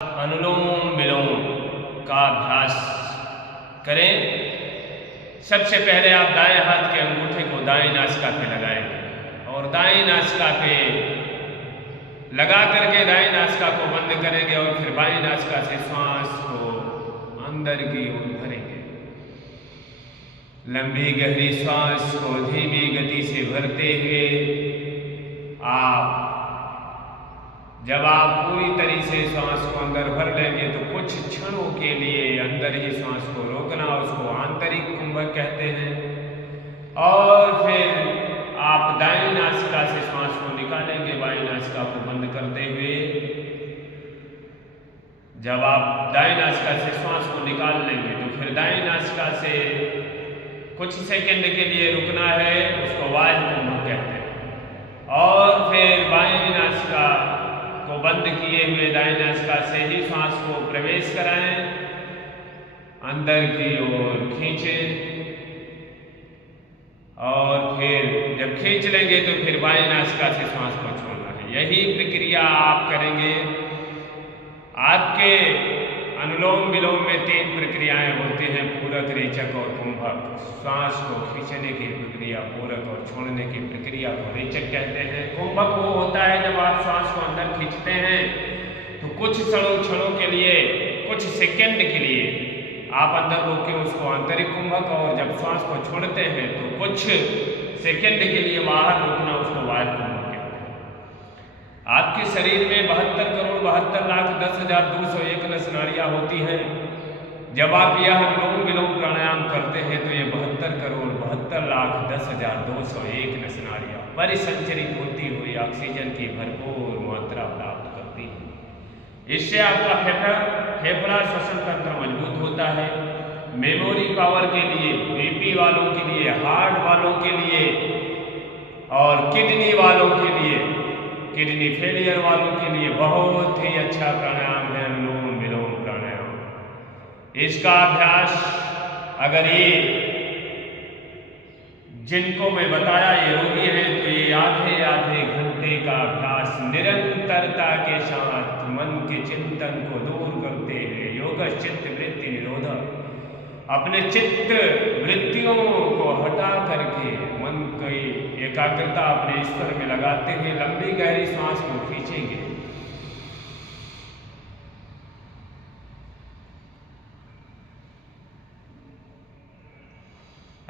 अनुलोम विलोम का अभ्यास करें। सबसे पहले आप दाएं हाथ के अंगूठे को दाएं नासिका पे लगाएंगे और दाएं नासिका पे लगा करके दाएं नासिका को बंद करेंगे और फिर बाएं नासिका से श्वास को अंदर की ओर भरेंगे। लंबी गहरी श्वास को धीमी गति से भरते हुए जब आप पूरी तरह से श्वास को अंदर भर लेंगे तो कुछ क्षणों के लिए अंदर ही श्वास को रोकना, उसको आंतरिक कुंभक कहते हैं। और फिर आप दाएं नासिका से श्वास को निकालेंगे बाएं नासिका को बंद करते हुए। जब आप दाएं नासिका से श्वास को निकाल लेंगे तो फिर दाएं नासिका से कुछ सेकंड के लिए रुकना है, उसको वायु कुंभक कहते हैं। और फिर बाएं नासिका को बंद किए हुए दाएं नासिका से ही श्वास को प्रवेश कराएं, अंदर की ओर खींचें और फिर जब खींच लेंगे तो फिर बाएं नासिका से श्वास को छोड़ना है। यही प्रक्रिया आप करेंगे। आपके अनुलोम विलोम में 3 प्रक्रियाएं होती हैं, पूरक, रेचक और कुंभक। श्वास को खींचने की प्रक्रिया पूरक और छोड़ने की प्रक्रिया को रेचक कहते हैं। कुंभक वो होता है जब आप श्वास को अंदर खींचते हैं तो कुछ क्षणों के लिए, कुछ सेकंड के लिए आप अंदर रोके, उसको आंतरिक कुंभक। और जब श्वास को छोड़ते हैं तो कुछ सेकंड के लिए बाहर रोकना, उसको वायु कुंभक कहते हैं। आपके शरीर में 72,72,10,201 नस नाड़ियाँ होती हैं। जब आप यह अनुलोम विलोम प्राणायाम करते हैं तो ये 72,72,10,201 नस नाड़ियाँ परिसंचरित होती हुई ऑक्सीजन की भरपूर मात्रा प्राप्त करती है। इससे आपका फेफड़ा श्वसन तंत्र मजबूत होता है। मेमोरी पावर के लिए, बीपी वालों के लिए, हार्ट वालों के लिए और किडनी वालों के लिए, किडनी फेलियर वालों के लिए बहुत ही अच्छा प्राणायाम है अनुलोम विलोम प्राणायाम। इसका अभ्यास अगर ये जिनको मैं बताया ये रोगी हैं तो ये आधे आधे घंटे का अभ्यास निरंतरता के साथ मन के चिंतन को दूर करते हुए, योग चित्त वृत्ति निरोधक, अपने चित्त वृत्तियों को हटा करके मन की एकाग्रता अपने ईश्वर में लगाते हुए लंबी गहरी सांस को खींचेंगे।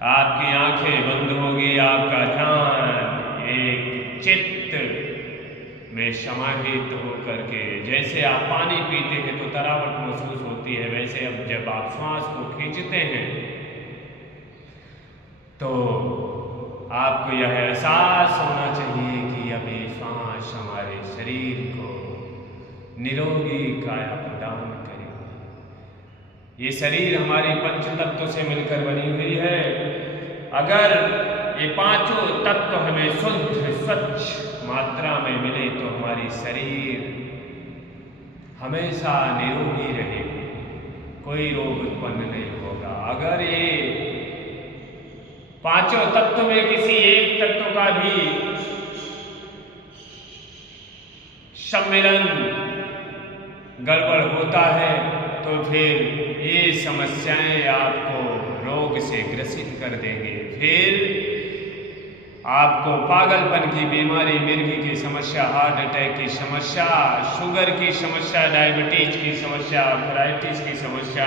आपकी आंखें बंद होगी, आपका ध्यान एक चित्त में समाहित होकर के, जैसे आप पानी पीते हैं तो तरावट महसूस होती है, वैसे अब जब आप श्वास को खींचते हैं तो आपको यह एहसास होना चाहिए कि अब ये श्वास हमारे शरीर को निरोगी काया प्रदान करेगी। ये शरीर हमारी पंच तत्व से मिलकर बनी हुई है। अगर ये पांचों तत्व हमें शुद्ध स्वच्छ मात्रा में मिले तो हमारी शरीर हमेशा निरोगी रहेगी, कोई रोग उत्पन्न नहीं होगा। अगर ये पांचों तत्व में किसी एक तत्व का भी सम्मिलन गड़बड़ होता है तो फिर ये समस्याएं आपको रोग से ग्रसित कर देंगे। फिर आपको पागलपन की बीमारी, मिर्गी की समस्या, हार्ट अटैक की समस्या, शुगर की समस्या, डायबिटीज की समस्या, आर्थराइटिस की समस्या,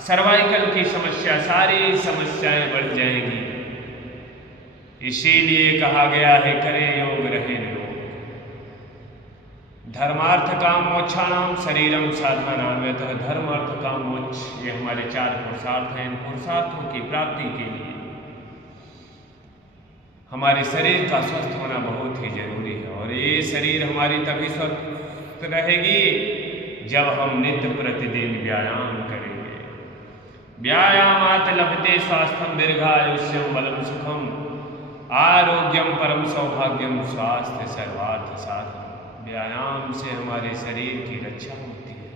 सर्वाइकल की समस्या, सारी समस्याएं बढ़ जाएंगी। इसीलिए कहा गया है करें योग रहे निरोग। धर्मार्थ काम मोक्षाणाम शरीरम साधनानाम। तो धर्म अर्थ काम मोक्ष ये हमारे 4 पुरुषार्थ हैं। इन पुरुषार्थों की प्राप्ति के लिए हमारे शरीर का स्वस्थ होना बहुत ही जरूरी है। और ये शरीर हमारी तभी स्वस्थ रहेगी जब हम नित्य प्रतिदिन व्यायाम करेंगे। व्यायामात् लभते स्वास्थ्यम दीर्घायुष्यम बलम सुखम आरोग्यम परम सौभाग्यम स्वास्थ्य सर्वार्थ साधन। व्यायाम से हमारे शरीर की रक्षा होती है।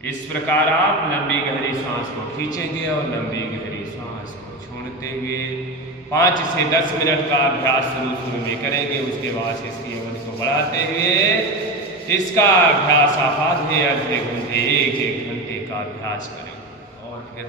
इस प्रकार आप लंबी गहरी सांस को खींचेंगे और लंबी गहरी सांस को छोड़ते हुए 5 से 10 मिनट का अभ्यास शुरू में करेंगे। उसके बाद से इसकी अवधि को बढ़ाते हुए इसका अभ्यास आप आधे घंटे 1-1 घंटे का अभ्यास करें और फिर